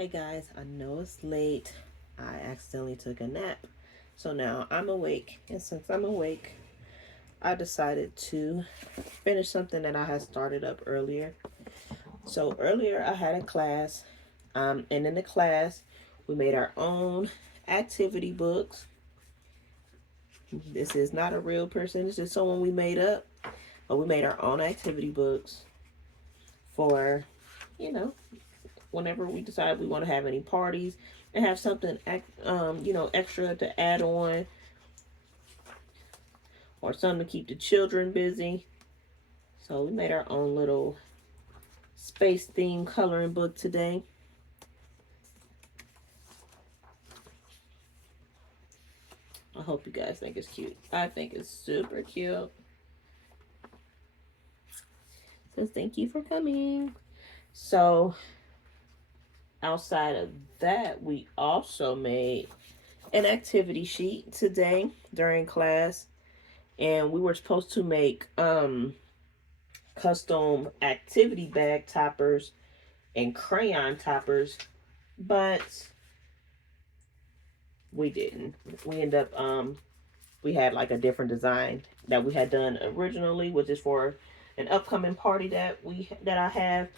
Hey guys, I know it's late. I accidentally took a nap. So now I'm awake. And since I'm awake, I decided to finish something that I had started up earlier. So earlier I had a class. And in the class, we made our own activity books. This is not a real person, it's just someone we made up. But we made our own activity books for, you know, whenever we decide we want to have any parties and have something extra to add on, or something to keep the children busy. So we made our own little space theme coloring book today. I hope you guys think it's cute. I think it's super cute. So thank you for coming. So outside of that, we also made an activity sheet today during class, and we were supposed to make custom activity bag toppers and crayon toppers, but we didn't. We end up we had like a different design that we had done originally, which is for an upcoming party that I have.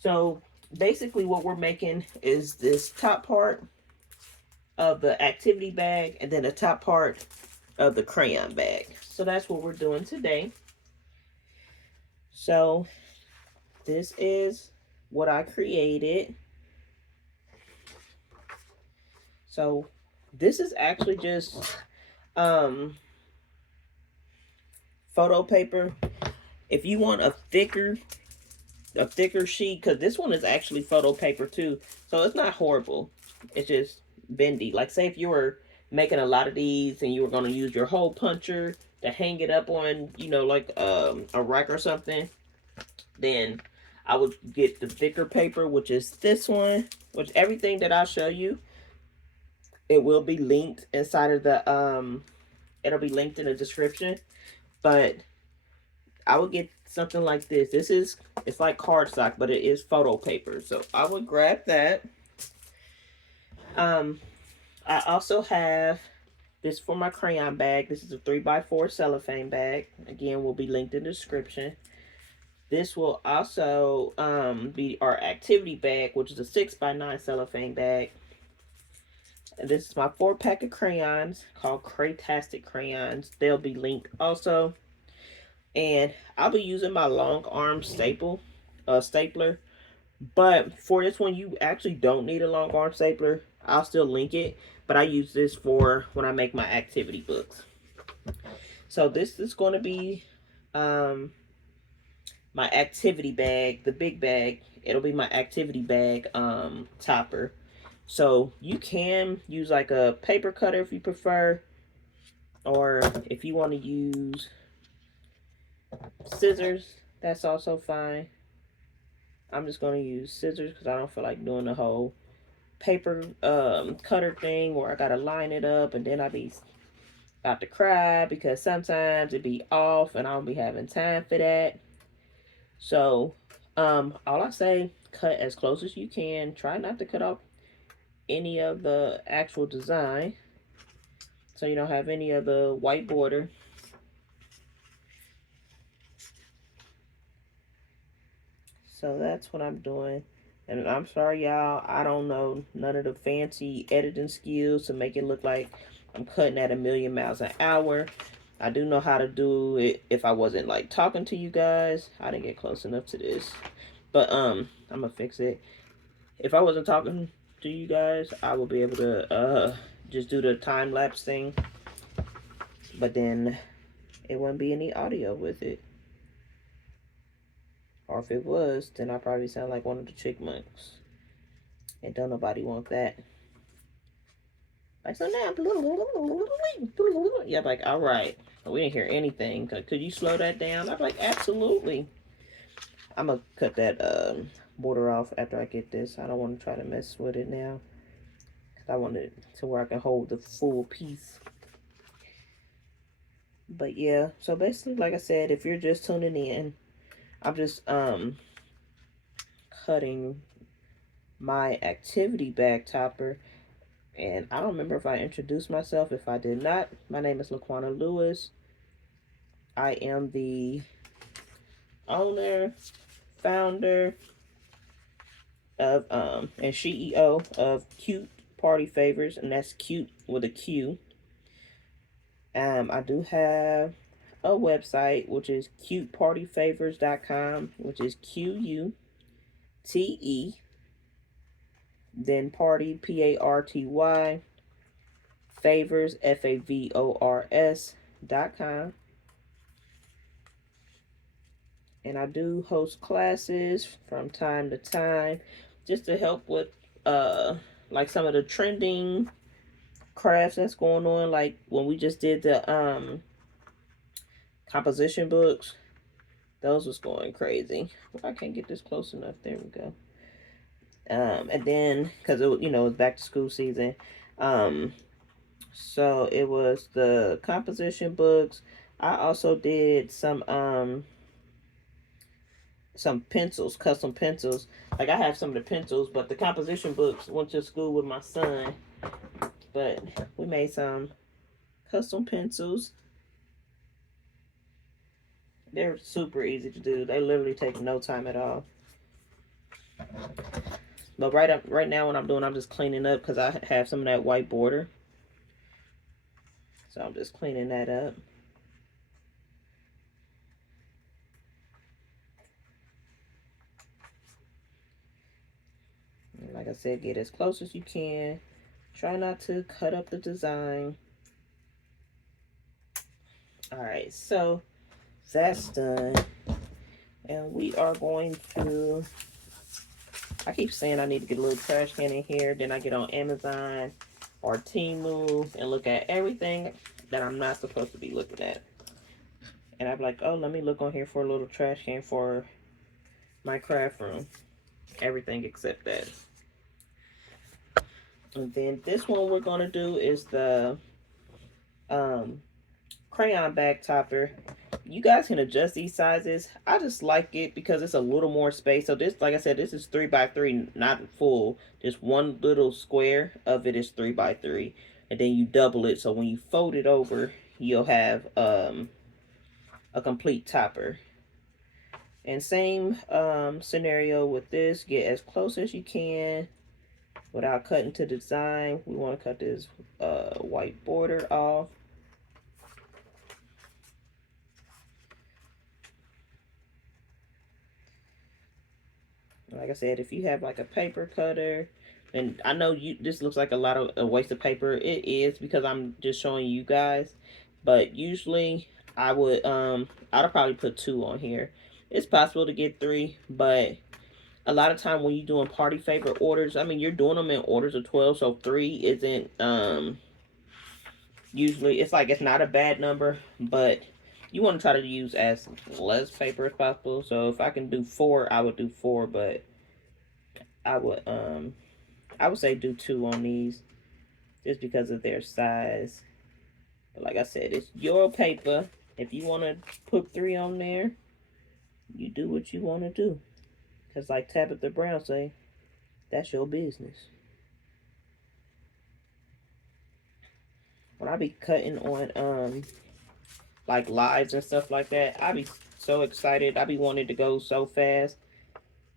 So basically what we're making is this top part of the activity bag and then the top part of the crayon bag. So that's what we're doing today. So this is what I created. So this is actually just photo paper. If you want a thicker sheet, because this one is actually photo paper too, so it's not horrible, it's just bendy. Like say if you were making a lot of these and you were going to use your hole puncher to hang it up on, like a rack or something, then I would get the thicker paper, which is this one, which everything that I'll show you, it will be linked inside of the it'll be linked in the description. But I would get something like this. It's like cardstock, but it is photo paper. So I would grab that. I also have this for my crayon bag. This is a 3x4 cellophane bag. Again, will be linked in the description. This will also be our activity bag, which is a 6x9 cellophane bag. And this is my 4-pack of crayons called Craytastic crayons. They'll be linked also. And I'll be using my long arm stapler. But for this one, you actually don't need a long arm stapler. I'll still link it, but I use this for when I make my activity books. So this is going to be my activity bag, the big bag. It'll be my activity bag topper. So you can use like a paper cutter if you prefer, or if you want to use scissors, that's also fine. I'm just going to use scissors because I don't feel like doing the whole paper cutter thing where I got to line it up and then I be about to cry because sometimes it be off and I don't be having time for that. So all I say, cut as close as you can. Try not to cut off any of the actual design so you don't have any of the white border. So that's what I'm doing. And I'm sorry, y'all. I don't know none of the fancy editing skills to make it look like I'm cutting at 1,000,000 miles an hour. I do know how to do it if I wasn't like talking to you guys. I didn't get close enough to this. But I'm gonna fix it. If I wasn't talking to you guys, I would be able to just do the time lapse thing. But then it wouldn't be any audio with it. Or if it was, then I probably sound like one of the chipmunks. And don't nobody want that. Like, so now, yeah, like, all right. We didn't hear anything. Could you slow that down? I'm like, absolutely. I'm going to cut that border off after I get this. I don't want to try to mess with it now. Because I want it to where I can hold the full piece. But yeah, so basically, like I said, if you're just tuning in, I'm just cutting my activity bag topper. And I don't remember if I introduced myself. If I did not, my name is Laquana Lewis. I am the owner, founder of and CEO of Cute Party Favors, and that's cute with a Q. I do have a website which is cutepartyfavors.com, which is QUTE, then party PARTY, favors FAVORS.com. And I do host classes from time to time just to help with like some of the trending crafts that's going on. Like when we just did the composition books, those was going crazy. I can't get this close enough. There we go. And then because it's back to school season, so it was the composition books. I also did some pencils, custom pencils. Like I have some of the pencils, but the composition books went to school with my son. But we made some custom pencils. They're super easy to do. They literally take no time at all. But right now, what I'm doing, I'm just cleaning up because I have some of that white border. So I'm just cleaning that up. And like I said, get as close as you can. Try not to cut up the design. Alright, so that's done. And we are going to, I keep saying I need to get a little trash can in here. Then I get on Amazon or Temu and look at everything that I'm not supposed to be looking at. And I'm like, oh, let me look on here for a little trash can for my craft room. Everything except that. And then this one we're going to do is the crayon bag topper. You guys can adjust these sizes. I just like it because it's a little more space. So this, like I said, this is 3x3, not full. Just one little square of it is 3x3. And then you double it. So when you fold it over, you'll have a complete topper. And same scenario with this. Get as close as you can without cutting to the design. We want to cut this white border off. Like I said, if you have like a paper cutter, and I know this looks like a waste of paper. It is because I'm just showing you guys. But usually I'd probably put 2 on here. It's possible to get 3, but a lot of time when you're doing party favor orders, I mean you're doing them in orders of 12, so 3 isn't usually, it's like it's not a bad number, but you want to try to use as less paper as possible. So if I can do 4, I would do 4, but I would say do 2 on these just because of their size. But like I said, it's your paper. If you want to put 3 on there, you do what you want to do. Because like Tabitha Brown say, that's your business. When I be cutting on like lives and stuff like that, I be so excited. I be wanting to go so fast.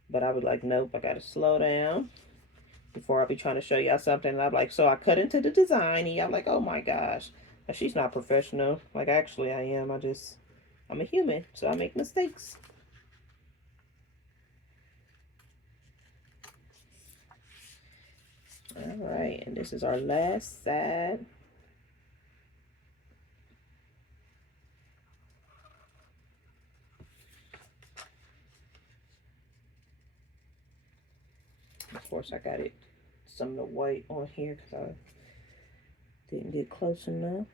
But I was like, nope, I gotta slow down before I be trying to show y'all something. And I'm like, so I cut into the design, and y'all like, oh my gosh. But she's not professional. Like, actually, I am. I'm a human, so I make mistakes. All right, and this is our last side. Of course, I got it some of the white on here because I didn't get close enough.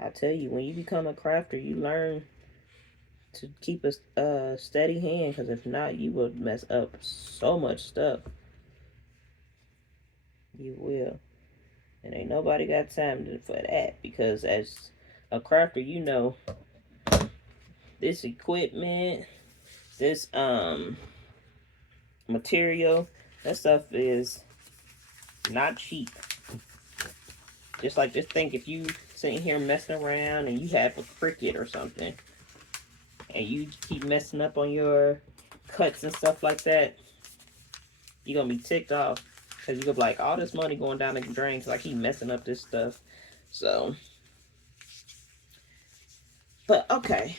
I tell you, when you become a crafter, you learn to keep a steady hand, because if not, you will mess up so much stuff. You will. And ain't nobody got time for that, because as a crafter, you know this equipment, this material, that stuff is not cheap. Just think if you sitting here messing around and you have a cricket or something and you keep messing up on your cuts and stuff like that, you're gonna be ticked off because you're gonna be like, all this money going down the drain because I keep messing up this stuff. So, but okay.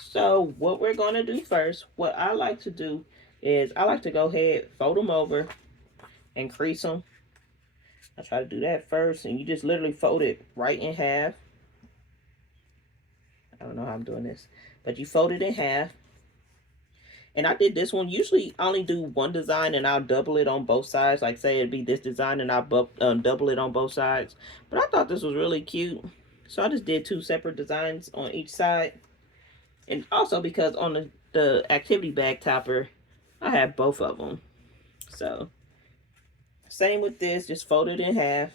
So what we're gonna do first, what I like to do is I like to go ahead, fold them over and crease them. I try to do that first, and you just literally fold it right in half. I don't know how I'm doing this, but you fold it in half. And I did this one. Usually I only do one design and I'll double it on both sides. Like say it'd be this design and I'll double it on both sides. But I thought this was really cute. So I just did 2 separate designs on each side. And also because on the activity bag topper, I have both of them. So same with this, just fold it in half.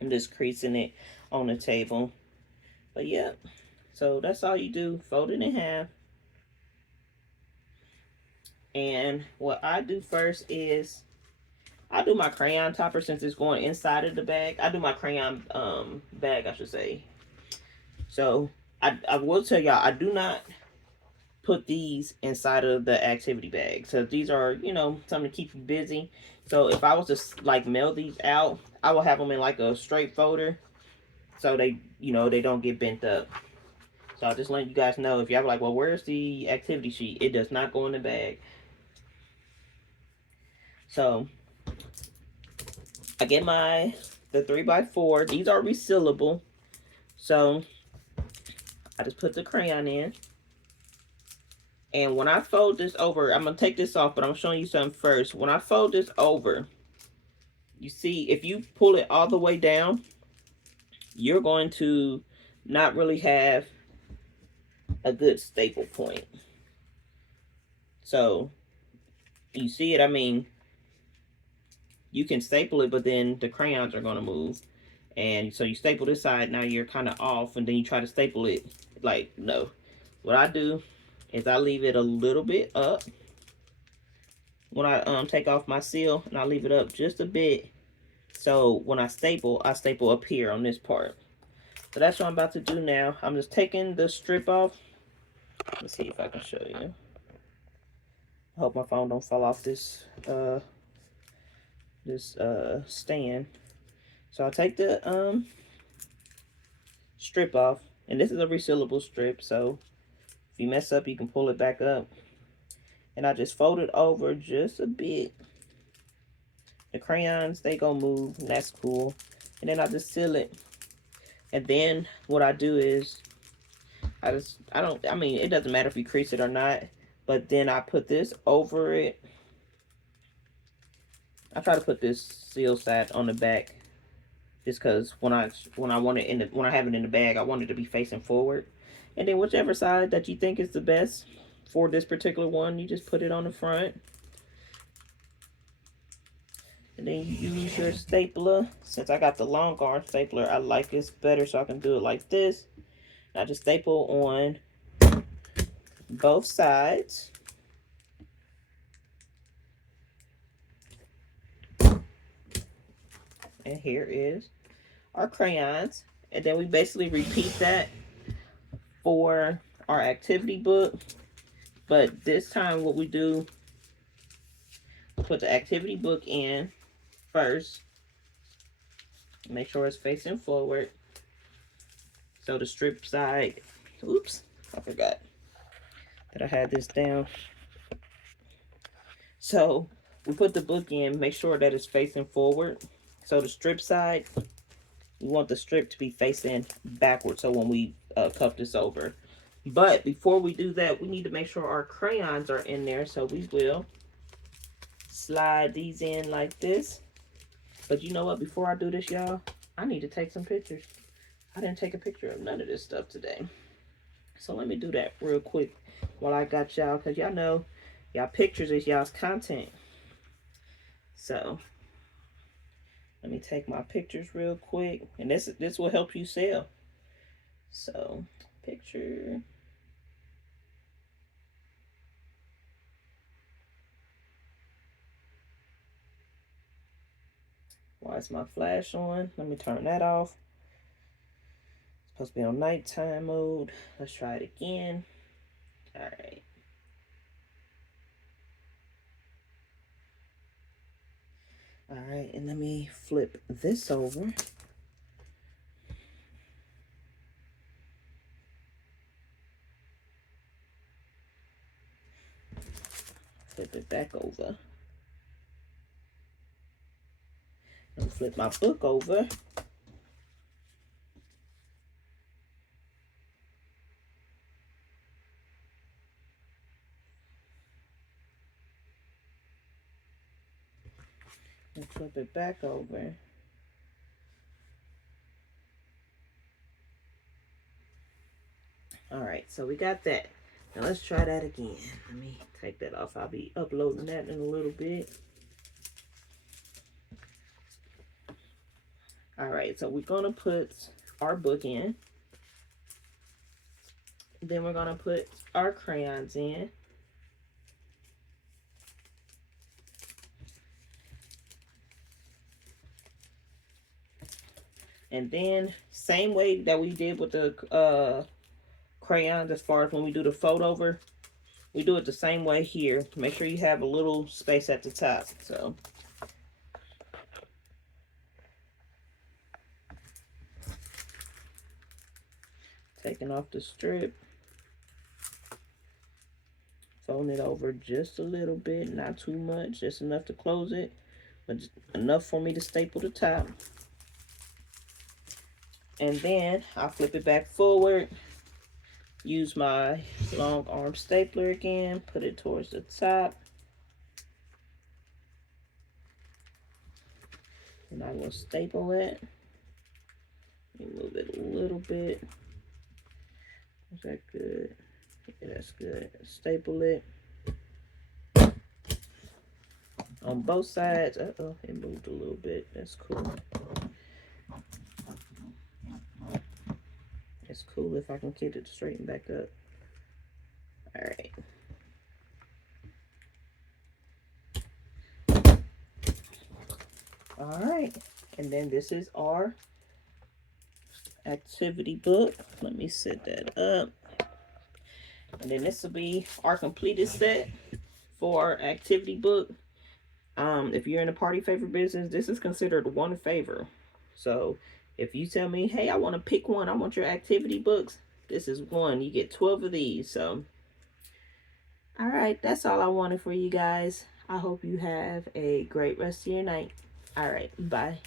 I'm just creasing it on the table. But yeah, so that's all you do, fold it in half. And what I do first is I do my crayon topper since it's going inside of the bag. I do my crayon bag, I should say. So I will tell y'all, I do not put these inside of the activity bag. So these are, you know, something to keep you busy. So if I was to like mail these out, I will have them in like a straight folder so they, you know, they don't get bent up. So I'll just let you guys know, if you have like, well, where's the activity sheet? It does not go in the bag. So I get the 3x4. These are resealable. So I just put the crayon in. And when I fold this over, I'm going to take this off, but I'm showing you something first. When I fold this over, you see, if you pull it all the way down, you're going to not really have a good staple point. So you see it, I mean, you can staple it, but then the crayons are going to move. And so you staple this side, now you're kind of off, and then you try to staple it. Like, no. What I do is I leave it a little bit up when I take off my seal, and I leave it up just a bit. So when I staple up here on this part. So that's what I'm about to do now. I'm just taking the strip off. Let's see if I can show you. I hope my phone don't fall off this stand. So I'll take the strip off, and this is a resealable strip, so if you mess up you can pull it back up. And I just fold it over just a bit. The crayons, they gonna move, and that's cool. And then I just seal it. And then what I do is I mean, it doesn't matter if you crease it or not, but then I put this over it. I try to put this seal side on the back just because when I want it when I have it in the bag, I want it to be facing forward. And then whichever side that you think is the best for this particular one, you just put it on the front. And then you use your stapler. Since I got the long arm stapler, I like this better, so I can do it like this. I just staple on both sides. And here is our crayons. And then we basically repeat that for our activity book. But this time what we do, we put the activity book in first. Make sure it's facing forward. So the strip side, oops, I forgot that I had this down. So we put the book in, make sure that it's facing forward. So the strip side, we want the strip to be facing backwards, so when we cup this over. But before we do that, we need to make sure our crayons are in there. So we will slide these in like this. But you know what? Before I do this, y'all, I need to take some pictures. I didn't take a picture of none of this stuff today. So let me do that real quick while I got y'all, because y'all know y'all pictures is y'all's content. So me take my pictures real quick. And this will help you sell. So, picture. Why is my flash on? Let me turn that off. It's supposed to be on nighttime mode. Let's try it again. All right. All right, and let me flip this over. Flip it back over. And flip my book over. And flip it back over. All right, so we got that. Now let's try that again. Let me take that off. I'll be uploading that in a little bit. All right, so we're gonna put our book in. Then we're gonna put our crayons in. And then same way that we did with the crayons as far as when we do the fold over, we do it the same way here. Make sure you have a little space at the top. So taking off the strip, folding it over just a little bit, not too much, just enough to close it, but enough for me to staple the top. And then I'll flip it back forward, use my long arm stapler again, put it towards the top, and I will staple it. Let me move it a little bit. Is that good? Yeah, that's good. Staple it on both sides. Uh-oh, it moved a little bit. That's cool. It's cool if I can get it straightened back up. All right. All right. And then this is our activity book. Let me set that up. And then this will be our completed set for our activity book. If you're in the party favor business, this is considered one favor. So if you tell me, hey, I want to pick one, I want your activity books, this is one. You get 12 of these. So, all right, that's all I wanted for you guys. I hope you have a great rest of your night. All right, bye.